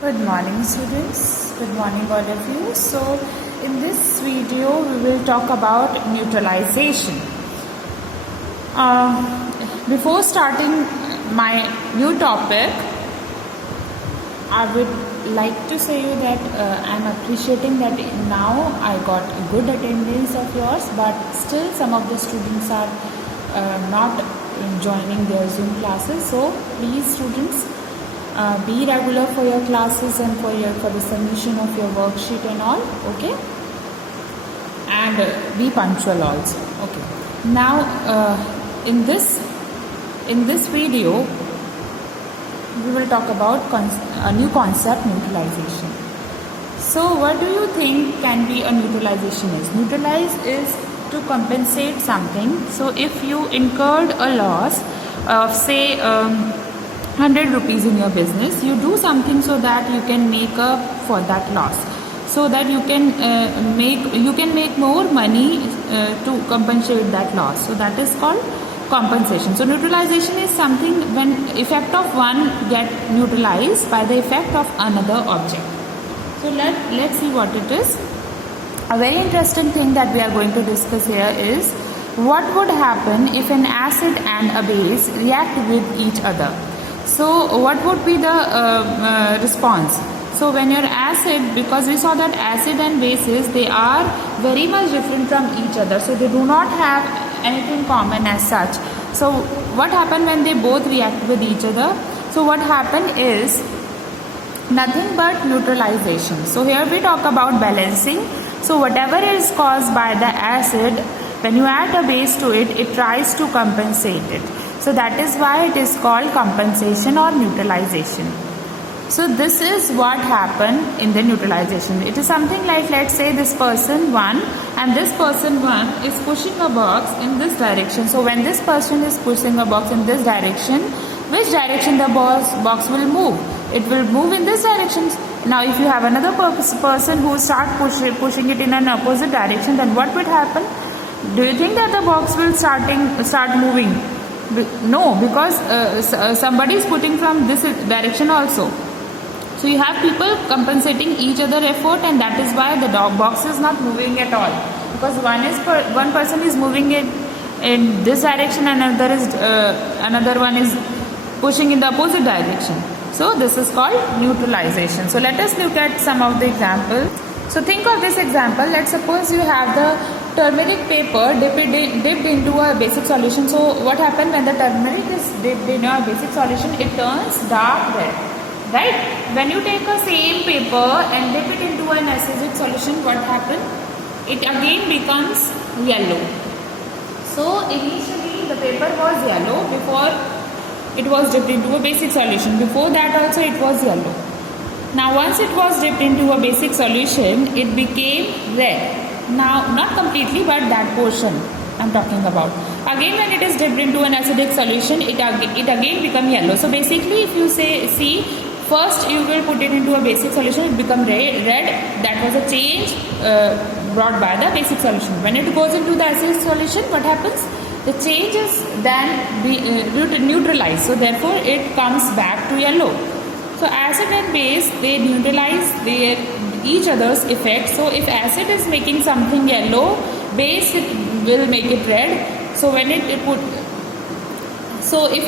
Good morning students, good morning all of you. So in this video we will talk about neutralization. Before starting my new topic, I would like to say you that I am appreciating that now I got a good attendance of yours, but still some of the students are not joining their Zoom classes. So please students, be regular for your classes and for the submission of your worksheet and all, okay, and be punctual also, okay. Now in this video we will talk about a new concept, neutralization. So what do you think can be a neutralization is? Neutralize is to compensate something. So if you incurred a loss of say 100 rupees in your business, you do something so that you can make up for that loss, so that you can make more money to compensate that loss. So that is called compensation. So neutralization is something when effect of one get neutralized by the effect of another object. So let's see what it is. A very interesting thing that we are going to discuss here is what would happen if an acid and a base react with each other. So what would be the response? So when your acid, because we saw that acid and bases, they are very much different from each other, so they do not have anything common as such. So what happened when they both react with each other? So what happened is nothing but neutralization. So here we talk about balancing. So whatever is caused by the acid, when you add a base to it, it tries to compensate it. So that is why it is called compensation or neutralization. So this is what happened in the neutralization. It is something like, let's say this person 1 and this person 1 is pushing a box in this direction. So when this person is pushing a box in this direction, which direction the box will move? It will move in this direction. Now if you have another person who start pushing it in an opposite direction, then what would happen? Do you think that the box will start moving? No, because somebody is putting from this direction also. So you have people compensating each other effort, and that is why the box is not moving at all, because one person is moving it in this direction and another one is pushing in the opposite direction. So this is called neutralization. So let us look at some of the examples. So think of this example. Let's suppose you have the turmeric paper dipped into a basic solution. So what happens when the turmeric is dipped in a basic solution? It turns dark red, right? When you take a same paper and dip it into an acidic solution, what happens? It again becomes yellow. So initially the paper was yellow before it was dipped into a basic solution. Before that also it was yellow. Now once it was dipped into a basic solution, it became red. Now not completely, but that portion I am talking about. Again when it is dipped into an acidic solution, it again become yellow. So basically if you see, first you will put it into a basic solution, it become red. That was a change brought by the basic solution. When it goes into the acidic solution, what happens? The change is then neutralized. So therefore it comes back to yellow. So acid and base, they neutralize each other's effect. So if acid is making something yellow, base will make it red. So when if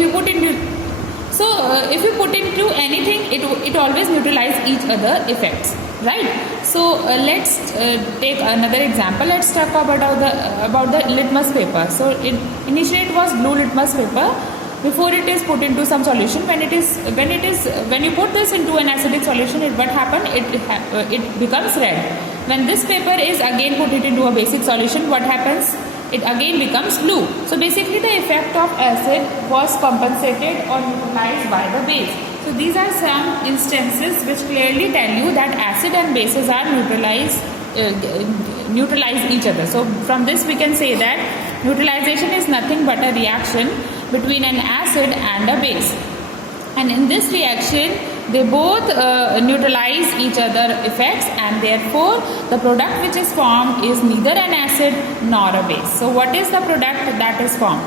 you put into anything, it always neutralizes each other effects, right? So let's take another example. Let's talk about the litmus paper. So initially it was blue litmus paper before it is put into some solution. When you put this into an acidic solution, what happened? It becomes red. When this paper is again put it into a basic solution, what happens? It again becomes blue. So basically the effect of acid was compensated or neutralized by the base. So these are some instances which clearly tell you that acid and bases are neutralize each other. So from this we can say that neutralization is nothing but a reaction between an acid and a base, and in this reaction they both neutralize each other effects, and therefore the product which is formed is neither an acid nor a base. So what is the product that is formed?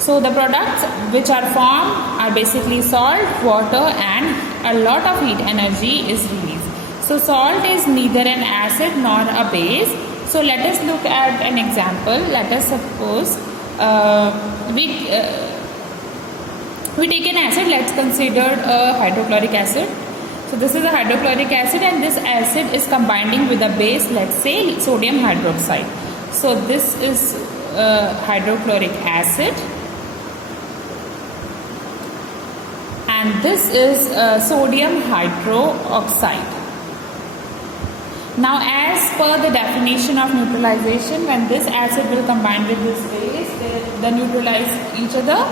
So the products which are formed are basically salt, water and a lot of heat energy is released. So salt is neither an acid nor a base. So let us look at an example. Let us suppose we take an acid. Let's consider a hydrochloric acid. So this is a hydrochloric acid, and this acid is combining with a base, let's say sodium hydroxide. So this is hydrochloric acid, and this is sodium hydroxide. Now, as per the definition of neutralization, when this acid will combine with this base, they neutralize each other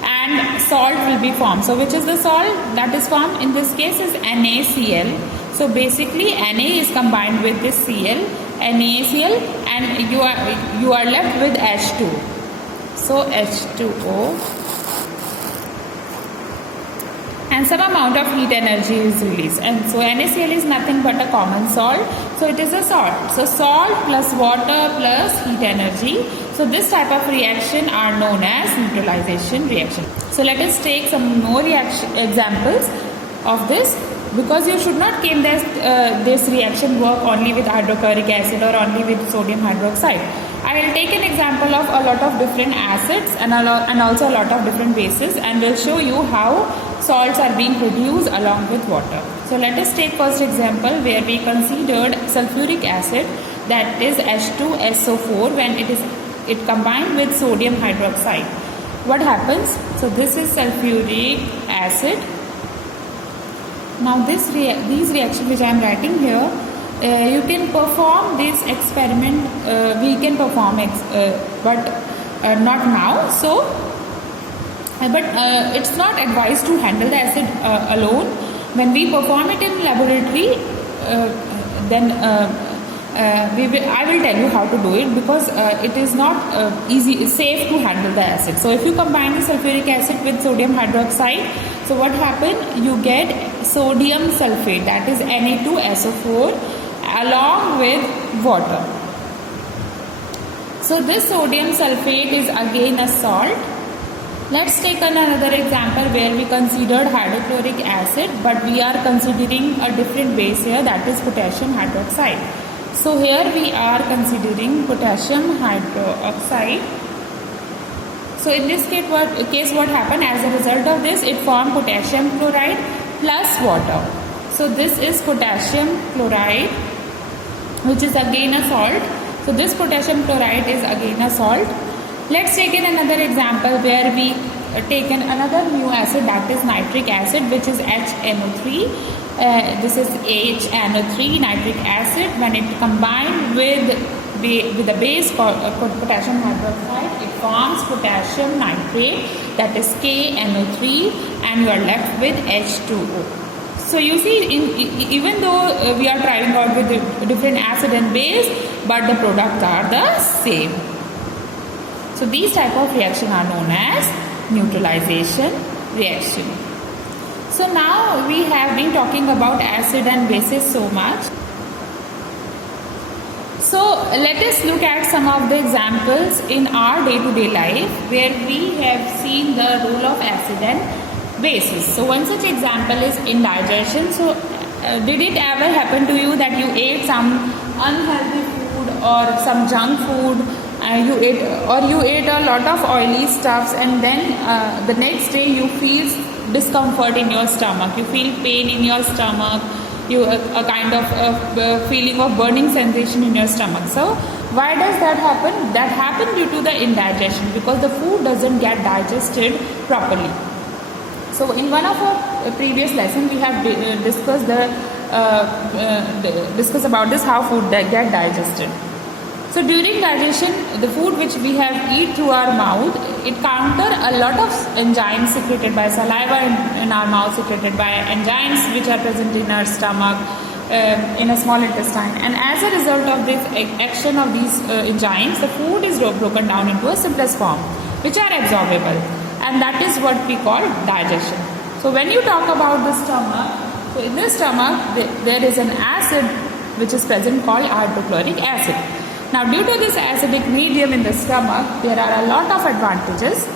and salt will be formed. So which is the salt that is formed? In this case is NaCl. So basically Na is combined with this Cl, NaCl, and you are left with H2. So H2O, and some amount of heat energy is released, and so NaCl is nothing but a common salt, so it is a salt. So salt plus water plus heat energy. So this type of reaction are known as neutralization reaction. So let us take some more examples of this, because you should not keep this reaction work only with hydrochloric acid or only with sodium hydroxide. I will take an example of a lot of different acids and also a lot of different bases, and will show you how salts are being produced along with water. So let us take first example where we considered sulfuric acid, that is H2SO4, when it combined with sodium hydroxide. What happens? So this is sulfuric acid. Now these reactions which I am writing here, you can perform this experiment, we can perform but not now. So but it's not advised to handle the acid alone. When we perform it in laboratory, then I will tell you how to do it, because it is not safe to handle the acid. So if you combine the sulfuric acid with sodium hydroxide, so what happens? You get sodium sulfate, that is Na2SO4, along with water. So this sodium sulfate is again a salt. Let's take another example where we considered hydrochloric acid, but we are considering a different base here, that is potassium hydroxide. So here we are considering potassium hydroxide. So in this case what happened? As a result of this, it formed potassium chloride plus water. So this is potassium chloride, which is again a salt. So this potassium chloride is again a salt. Let's take in another example where we taken another new acid, that is nitric acid, which is HNO3. This is HNO3 nitric acid. When it combined with a base called potassium hydroxide, it forms potassium nitrate, that is KNO3, and you are left with H2O. So you see, even though we are trying out with different acid and base, but the products are the same. So these type of reaction are known as neutralization reaction. So now we have been talking about acid and bases so much. So let us look at some of the examples in our day-to-day life where we have seen the role of acid and bases. So one such example is indigestion. So did it ever happen to you that you ate some unhealthy food or some junk food? You ate a lot of oily stuffs, and then the next day you feel discomfort in your stomach, you feel pain in your stomach, a kind of feeling of burning sensation in your stomach. So why does that happen? That happens due to the indigestion, because the food doesn't get digested properly. So in one of our previous lessons, we have discussed about this, how food get digested. So during digestion, the food which we have eat through our mouth, it counter a lot of enzymes secreted by saliva in our mouth, secreted by enzymes which are present in our stomach, in a small intestine. And as a result of this action of these enzymes, the food is broken down into a simplest form, which are absorbable. And that is what we call digestion. So when you talk about the stomach, so in the stomach, there is an acid which is present called hydrochloric acid. Now, due to this acidic medium in the stomach, there are a lot of advantages.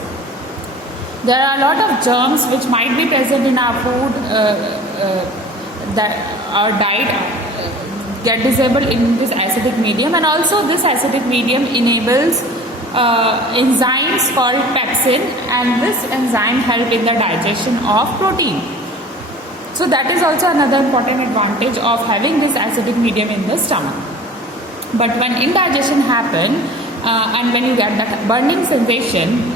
There are a lot of germs which might be present in our food that our diet get disabled in this acidic medium, and also this acidic medium enables enzymes called pepsin, and this enzyme help in the digestion of protein. So that is also another important advantage of having this acidic medium in the stomach. But when indigestion happen and when you get that burning sensation,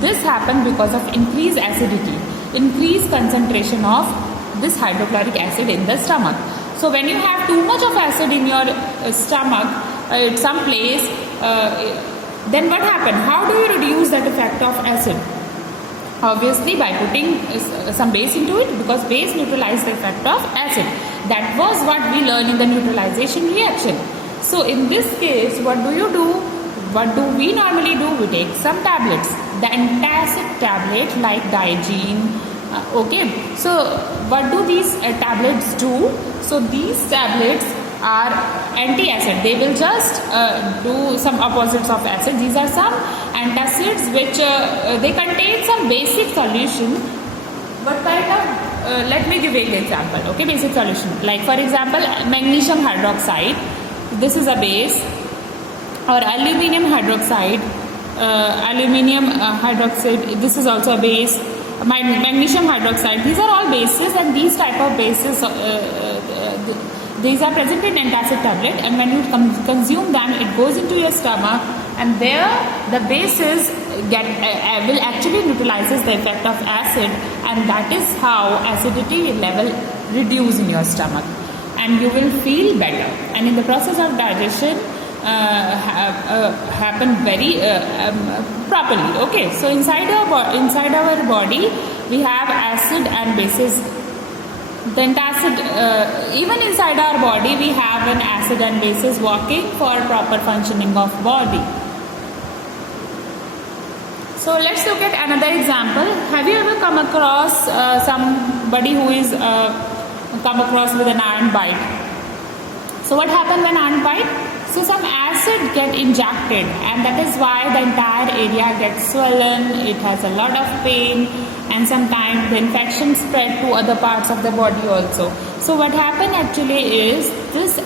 this happens because of increased acidity, increased concentration of this hydrochloric acid in the stomach. So when you have too much of acid in your stomach at some place, then what happens? How do you reduce that effect of acid? Obviously by putting some base into it, because base neutralizes the effect of acid. That was what we learned in the neutralization reaction. So in this case, what do you do? What do we normally do? We take some tablets, the antacid tablet like Diagene. Okay, so what do these tablets do? So these tablets are anti-acid. They will just do some opposites of acid. These are some antacids which they contain some basic solution. What kind of? Let me give you an example. Okay, basic solution. Like for example, magnesium hydroxide. This is a base. Or aluminium hydroxide. Aluminium hydroxide. This is also a base. Magnesium hydroxide. These are all bases, and these type of bases. These are present in antacid tablet, and when you consume them, it goes into your stomach, and there the bases will actually neutralizes the effect of acid, and that is how acidity level reduce in your stomach, and you will feel better. And in the process of digestion, happen very properly. Okay, so inside our body we have acid and bases. The antacid, even inside our body we have an acid and bases working for proper functioning of body. So let's look at another example. Have you ever come across somebody who is come across with an iron bite? So what happens when iron bite? So some acid get injected, and that is why the entire area gets swollen. It has a lot of pain, and sometimes the infection spread to other parts of the body also. So what happen actually is this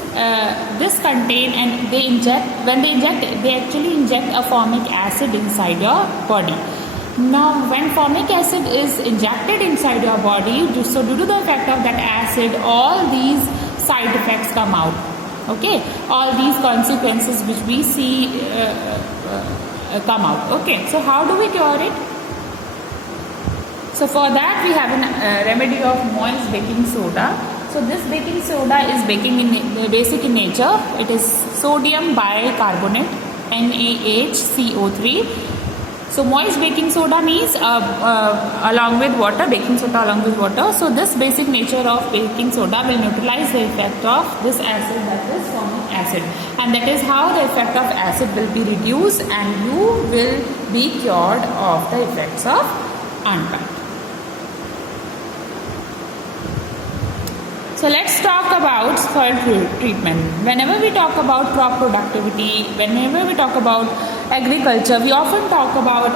contain, and they inject. When they inject, they actually inject a formic acid inside your body. Now when formic acid is injected inside your body, so due to the effect of that acid, all these side effects come out. Okay, all these consequences which we see come out. Okay, so how do we cure it? So for that we have a remedy of moist baking soda. So this baking soda is basic in nature. It is sodium bicarbonate, NaHCO3. So moist baking soda means along with water, baking soda along with water. So this basic nature of baking soda will neutralize the effect of this acid, that is formic acid. And that is how the effect of acid will be reduced, and you will be cured of the effects of iron bite. So let's talk about soil treatment. Whenever we talk about crop productivity, whenever we talk about agriculture, we often talk about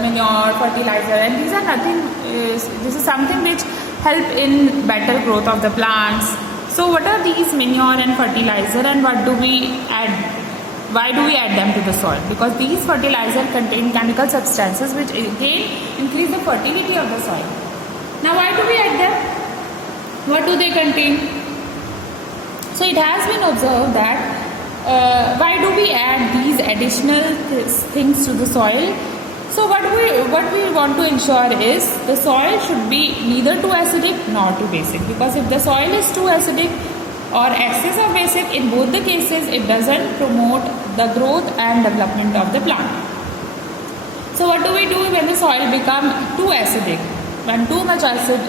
manure, fertilizer, and these are nothing. This is something which help in better growth of the plants. So what are these manure and fertilizer, and what do we add? Why do we add them to the soil? Because these fertilizers contain chemical substances which again increase the fertility of the soil. Now why do we add them? What do they contain? So it has been observed that why do we add these additional things to the soil? So what we want to ensure is the soil should be neither too acidic nor too basic, because if the soil is too acidic or excess of basic, in both the cases it doesn't promote the growth and development of the plant. So what do we do when the soil become too acidic? When too much acid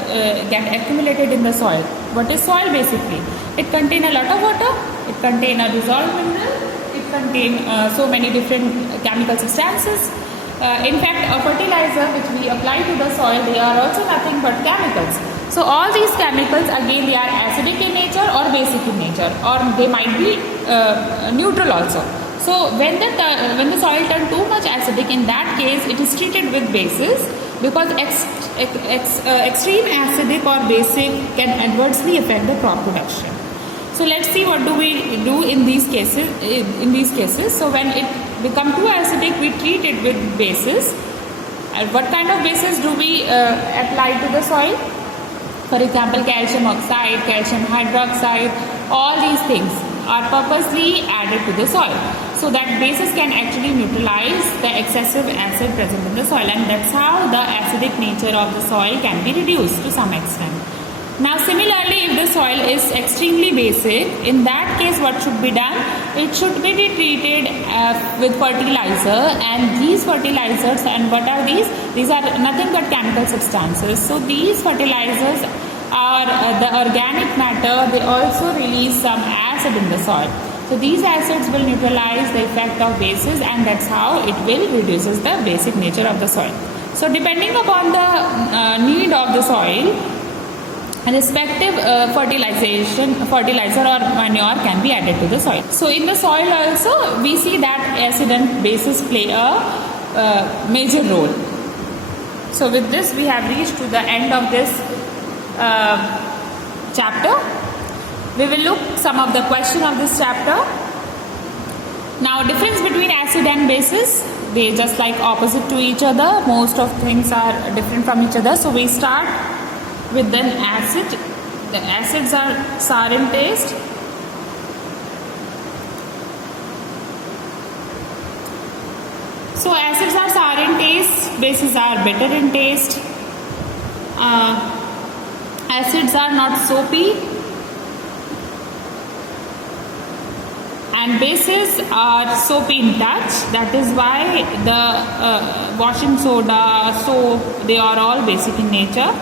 get accumulated in the soil. What is soil basically? It contains a lot of water, it contains a dissolved mineral, it contains so many different chemical substances. In fact, a fertilizer which we apply to the soil, they are also nothing but chemicals. So all these chemicals again, they are acidic in nature or basic in nature, or they might be neutral also. So when the soil turns too much acidic, in that case it is treated with bases, because extreme acidic or basic can adversely affect the crop production. So let's see what do we do in these cases. So when it becomes too acidic, we treat it with bases. What kind of bases do we apply to the soil? For example, calcium oxide, calcium hydroxide, all these things are purposely added to the soil, so that bases can actually neutralize the excessive acid present in the soil, and that's how the acidic nature of the soil can be reduced to some extent. Now similarly, if the soil is extremely basic, in that case what should be done? It should be treated with fertilizer, and these fertilizers, and what are these? These are nothing but chemical substances. So these fertilizers are the organic matter, they also release some acid in the soil. So these acids will neutralize the effect of bases, and that's how it will reduces the basic nature of the soil. So depending upon the need of the soil, a respective fertilizer or manure can be added to the soil. So in the soil also we see that acid and bases play a major role. So with this we have reached to the end of this chapter. We will look some of the question of this chapter. Now difference between acid and bases, they just like opposite to each other. Most of things are different from each other. So we start with an acid. The acids are sour in taste. So acids are sour in taste, bases are bitter in taste. Acids are not soapy, and bases are soapy in touch. That is why the washing soda, soap, they are all basic in nature.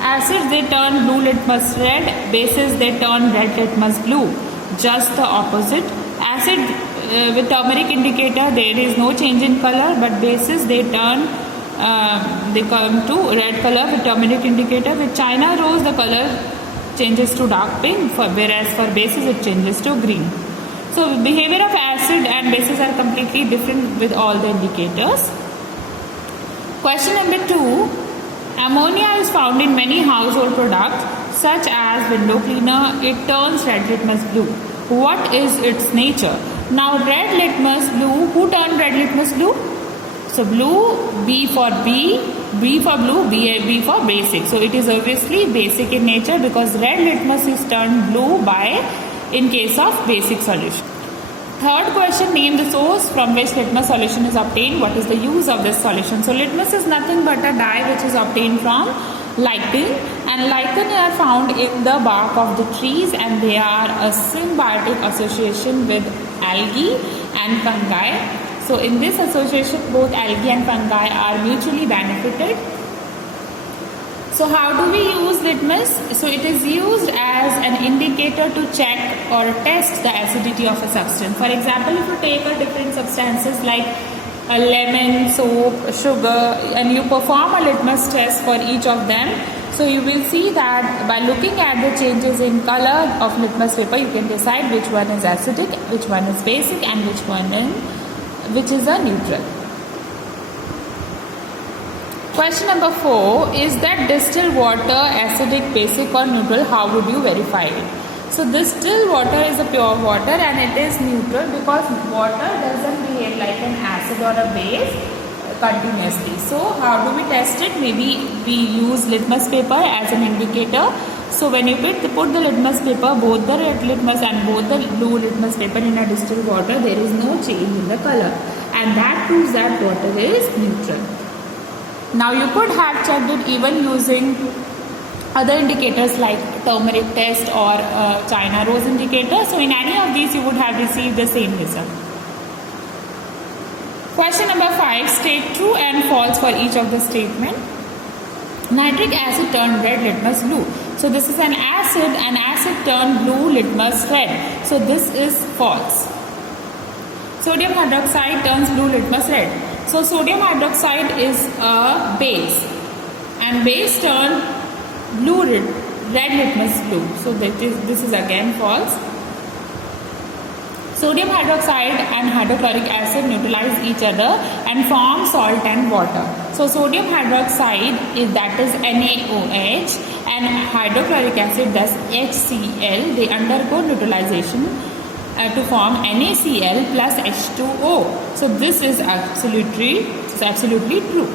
Acids, they turn blue litmus red, bases, they turn red litmus blue. Just the opposite. Acid with turmeric indicator, there is no change in color, but bases, they turn they come to red color with turmeric indicator. With China rose, the color changes to dark pink, whereas for bases it changes to green. So behavior of acid and bases are completely different with all the indicators. Question number 2. Ammonia is found in many household products such as window cleaner. It turns red litmus blue. What is its nature? Now red litmus blue, who turned red litmus blue? So blue, B for B for blue, B for basic. So it is obviously basic in nature, because red litmus is turned blue in case of basic solution. Third question, name the source from which litmus solution is obtained. What is the use of this solution? So litmus is nothing but a dye which is obtained from lichen, and lichen are found in the bark of the trees, and they are a symbiotic association with algae and fungi. So in this association, both algae and fungi are mutually benefited. So how do we use litmus? So it is used as an indicator to check or test the acidity of a substance. For example, if you take a different substances like a lemon, soap, sugar, and you perform a litmus test for each of them, so you will see that by looking at the changes in color of litmus paper, you can decide which one is acidic, which one is basic, and which is a neutral. Question number 4, is that distilled water acidic, basic or neutral? How would you verify it? So distilled water is a pure water and it is neutral, because water doesn't behave like an acid or a base continuously. So how do we test it? Maybe we use litmus paper as an indicator. So when you put the litmus paper, both the red litmus and both the blue litmus paper in a distilled water, there is no change in the color, and that proves that water is neutral. Now you could have checked it even using other indicators like turmeric test or China rose indicator. So in any of these you would have received the same result. Question number 5, state true and false for each of the statement. Nitric acid turned red litmus blue. So this is an acid turned blue litmus red. So this is false. Sodium hydroxide turns blue litmus red. So sodium hydroxide is a base, and base turn red litmus blue. So this is again false. Sodium hydroxide and hydrochloric acid neutralize each other and form salt and water. So sodium hydroxide that is NaOH and hydrochloric acid, that's HCl, they undergo neutralization to form NaCl plus H2O. So this is absolutely true.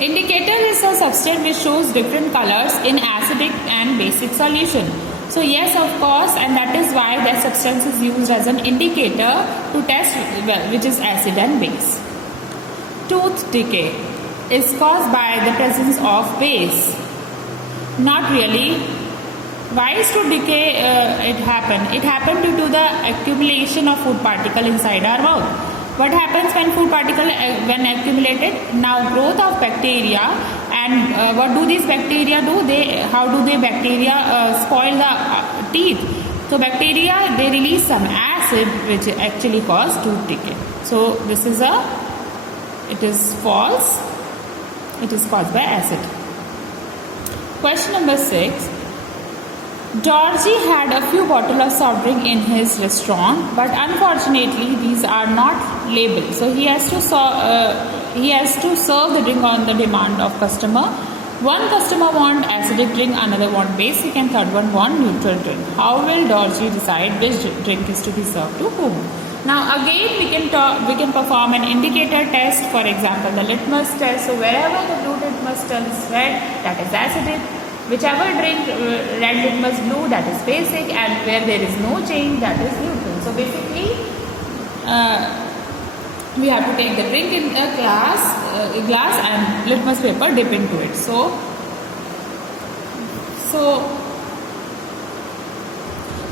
Indicator is a substance which shows different colors in acidic and basic solution. So yes, of course, and that is why that substance is used as an indicator to test which is acid and base. Tooth decay is caused by the presence of base. Not really. Why is tooth decay it happened? It happened due to the accumulation of food particle inside our mouth. What happens when food particle when accumulated? Now growth of bacteria, and what do these bacteria do? How do they spoil the teeth? So bacteria, they release some acid which actually cause tooth decay. So this is it is false. It is caused by acid. Question number 6. Dorji had a few bottles of soft drink in his restaurant, but unfortunately these are not labeled. So he has to serve the drink on the demand of customer. One customer want acidic drink, another want basic, and third one want neutral drink. How will Dorji decide which drink is to be served to whom? Now again we can perform an indicator test. For example, the litmus test. So wherever the blue litmus turns red, that is acidic. Whichever drink red litmus blue, that is basic, and where there is no change, that is neutral. So basically we have to take the drink in a glass and litmus paper dip into it. So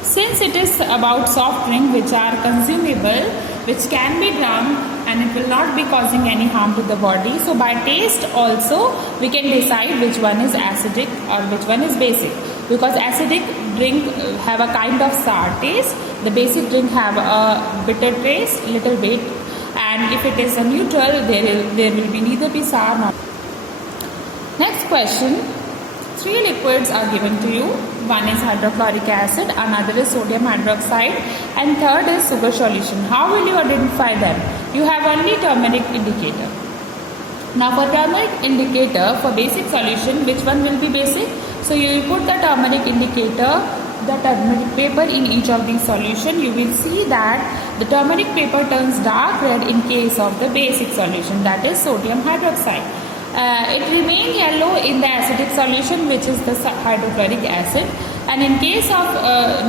since it is about soft drink which are consumable, which can be drunk and it will not be causing any harm to the body, so by taste also we can decide which one is acidic or which one is basic, because acidic drink have a kind of sour taste, the basic drink have a bitter taste little bit, and if it is a neutral, there will be neither be sour nor. Next question. 3 liquids are given to you. One is hydrochloric acid, another is sodium hydroxide, and third is sugar solution. How will you identify them? You have only turmeric indicator. Now for turmeric indicator, for basic solution, which one will be basic? So you will put the turmeric indicator, the turmeric paper in each of these solution. You will see that the turmeric paper turns dark red in case of the basic solution, that is sodium hydroxide. It remains yellow in the acidic solution, which is the hydrochloric acid, and in case of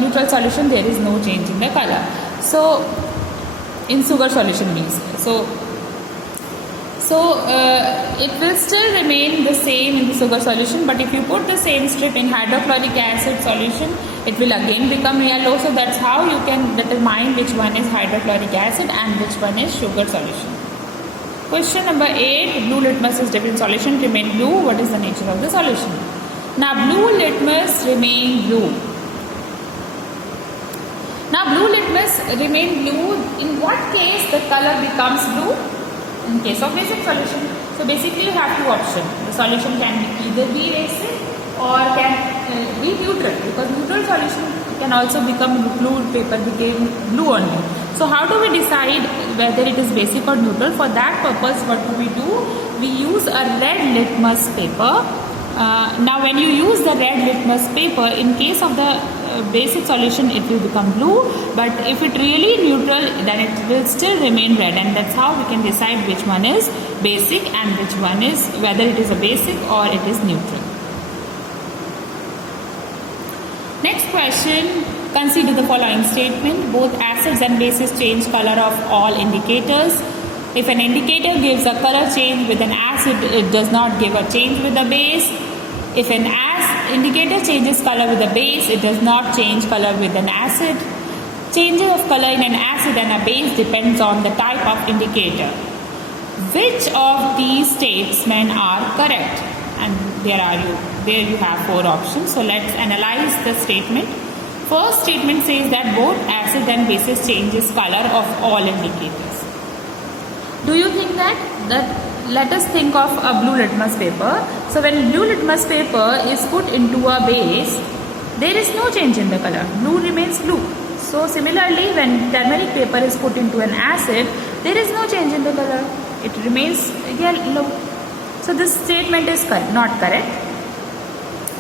neutral solution there is no change in the color. So in sugar solution means it will still remain the same in the sugar solution, but if you put the same strip in hydrochloric acid solution, it will again become yellow. So that's how you can determine which one is hydrochloric acid and which one is sugar solution. Question number 8. Blue litmus is different solution, remain blue. What is the nature of the solution? Now blue litmus remain blue. Now blue litmus remain blue. In what case the color becomes blue? In case of basic solution. So basically you have 2 options. The solution can either be basic or can be neutral, because neutral solution can also become blue, paper became blue only. So how do we decide whether it is basic or neutral? For that purpose, what do? We use a red litmus paper. Now when you use the red litmus paper, in case of the basic solution it will become blue, but if it really neutral, then it will still remain red, and that's how we can decide which one is basic and which one is, whether it is a basic or it is neutral. Next question. Consider the following statement. Both acids and bases change color of all indicators. If an indicator gives a color change with an acid, it does not give a change with the base. If an indicator changes color with a base, it does not change color with an acid. Change of color in an acid and a base depends on the type of indicator. Which of these statements are correct? And there you have 4 options. So let's analyze the statement. First statement says that both acid and bases changes color of all indicators. Do you think that let us think of a blue litmus paper. So when blue litmus paper is put into a base, there is no change in the color. Blue remains blue. So similarly, when turmeric paper is put into an acid, there is no change in the color. It remains yellow. So this statement is not correct.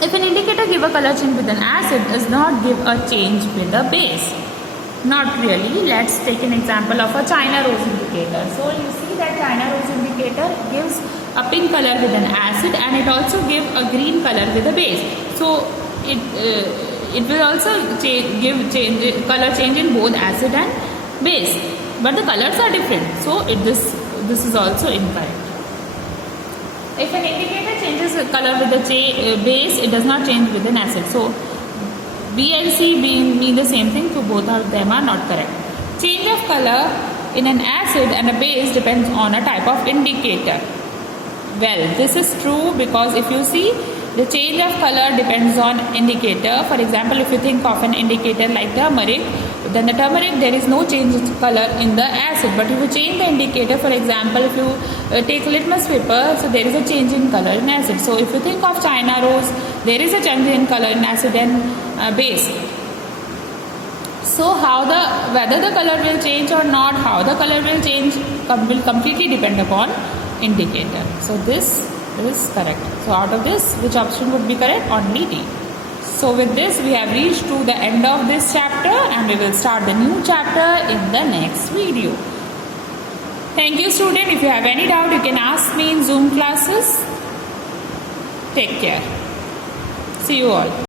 If an indicator give a color change with an acid, does not give a change with a base. Not really. Let's take an example of a China rose indicator. So you see that China rose indicator gives a pink color with an acid, and it also gives a green color with a base. So it will also give color change in both acid and base, but the colors are different. So this is also incorrect. If an indicator changes color with the base, it does not change with an acid. So B and C mean the same thing, so both of them are not correct. Change of color in an acid and a base depends on a type of indicator. Well, this is true because if you see, the change of color depends on indicator. For example, if you think of an indicator like turmeric, then the turmeric, there is no change of color in the acid. But if you change the indicator, for example, if you take litmus paper, so there is a change in color in acid. So if you think of China rose, there is a change in color in acid and base. So whether the color will change or not, how the color will change will completely depend upon indicator. So this is correct. So out of this, which option would be correct? Only D. So with this, we have reached to the end of this chapter, and we will start the new chapter in the next video. Thank you, student. If you have any doubt, you can ask me in Zoom classes. Take care. See you all.